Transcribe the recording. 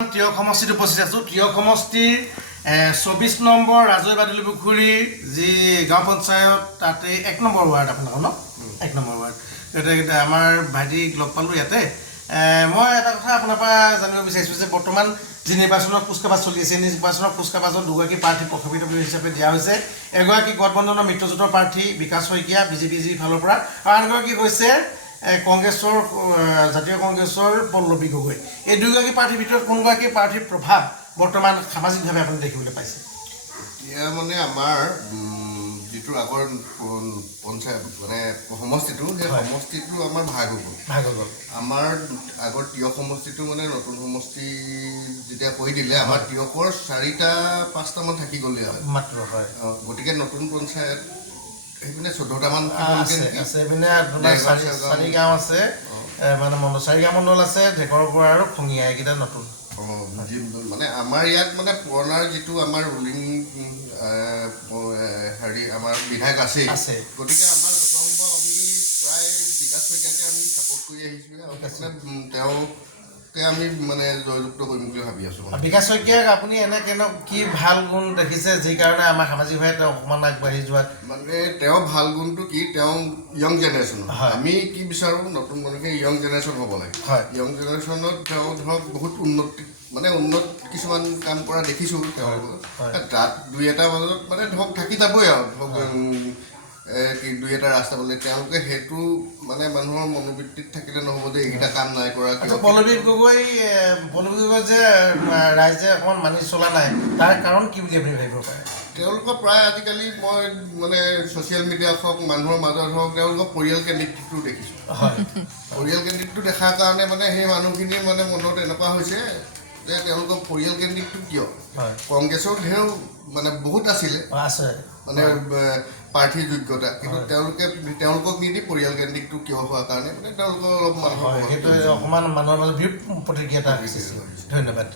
তিয়ক সমষ্টিত উপস্থিত আছোঁ। তিয়ক সমষ্টিৰ 24 নম্বৰ ৰাজৈ বাদুলি পুখুৰী যি গাঁও পঞ্চায়ত তাতে 1 নম্বৰ ৱাৰ্ড আপোনালোকৰ ন 1 নম্বৰ ৱাৰ্ড এটা আমাৰ ভাইটিক লগ পালোঁ ইয়াতে। মই এটা কথা আপোনাৰ পৰা জানিব বিচাৰিছোঁ যে বৰ্তমান যি নিৰ্বাচনৰ কুচকাৱাজ চলি আছে নিৰ্বাচনৰ কুচকাৱাজত দুগৰাকী প্ৰাৰ্থী প্ৰভাৱিত হিচাপে দিয়া হৈছে। এগৰাকী গঠবন্ধনৰ মিত্ৰজোঁটৰ প্ৰাৰ্থী বিকাশ শইকীয়া বিজেপিৰ ফালৰ পৰা আৰু আনগৰাকী হৈছে কংগ্ৰেছৰ জাতীয় কংগ্ৰেছৰ পল্লৱী গগৈ। এই দুগৰাকী প্ৰাৰ্থীৰ ভিতৰত কোনগৰাকী প্ৰাৰ্থীৰ প্ৰভাৱ বৰ্তমান সামাজিকভাৱে আপুনি দেখিবলৈ পাইছে? এতিয়া মানে আমাৰ যিটো আগৰ পঞ্চায়ত মানে সমষ্টিটো সেই সমষ্টিটো আমাৰ ভাগ হৈ গ'ল। আমাৰ আগৰ তিয়ক সমষ্টিটো মানে নতুন সমষ্টি যেতিয়া কৰি দিলে আমাৰ তিয়কৰ 4-5টামান থাকি গ'লে হয় মাত্ৰ হয়। গতিকে নতুন পঞ্চায়ত সেইপিনে 14টামান আছে এইপিনে আপোনাৰ 4 গাঁও আছে, মানে 4 গাঁও মণ্ডল আছে, ঢেকৰ পৰা আৰু খঙিয়া এইকেইটা নতুন। মানে আমাৰ ইয়াত মানে পুৰণাৰ যিটো আমাৰ ৰুলিং হেৰি আমাৰ বিধায়ক আছে, গতিকে আমাৰ যথাসম্ভৱ আমি প্ৰায় বিকাশ শইকীয়াকে আমি ছাপোৰ্ট কৰি আহিছোঁ আৰু তেওঁকে আমি মানে জয়যুক্ত কৰিম বুলি ভাবি আছোঁ। বিকাশ শইকীয়াক আপুনি এনে কি ভাল গুণ দেখিছে যি কাৰণে আমাৰ সামাজিকভাৱে তেওঁ অকণমান আগবাঢ়ি যোৱাত? মানে তেওঁ ভাল গুণটো কি, তেওঁ য়ং জেনেৰেশ্যন। আমি কি বিচাৰোঁ নতুন মানুহে য়ং জেনেৰেশ্যন হ'ব লাগে। য়ং জেনেৰেশ্যনত তেওঁ ধৰক বহুত উন্নত কিছুমান কাম কৰা দেখিছোঁ। তাত 2-এটা মাজত মানে ধৰক থাকি যাবই আৰু ধৰক 2-এটা ৰাস্তা পালে তেওঁলোকে সেইটো মানে মানুহৰ মনোবৃত্তিত থাকিলে নহ'ব যে এইকেইটা কাম নাই কৰা। পল্লৱী গগৈ যে ৰাইজে অকণমান মানি চলা নাই তাৰ কাৰণ কি বুলি আপুনি ভাবিব পাৰে? তেওঁলোকৰ প্ৰায় আজিকালি মই মানে ছ'চিয়েল মিডিয়া হওক মানুহৰ মাজত হওক তেওঁলোকৰ পৰিয়াল কেন্দ্ৰিকটো দেখিছোঁ। পৰিয়াল কেন্দ্ৰিকটো দেখাৰ কাৰণে মানে সেই মানুহখিনিৰ মানে মনত এনেকুৱা হৈছে যে তেওঁলোকৰ পৰিয়াল কেন্দ্ৰিকটো কিয়? কংগ্ৰেছৰ ঢেৰ মানে বহুত আছিলে মানে প্ৰাৰ্থীৰ যোগ্যতা, কিন্তু তেওঁলোকক নিদি পৰিয়াল কেন্দ্ৰিকটো কিয় হোৱাৰ কাৰণে মানে তেওঁলোকৰ অলপ অকণমান মানুহৰ মাজত প্ৰতিক্ৰিয়া এটা হৈছে। ধন্যবাদ।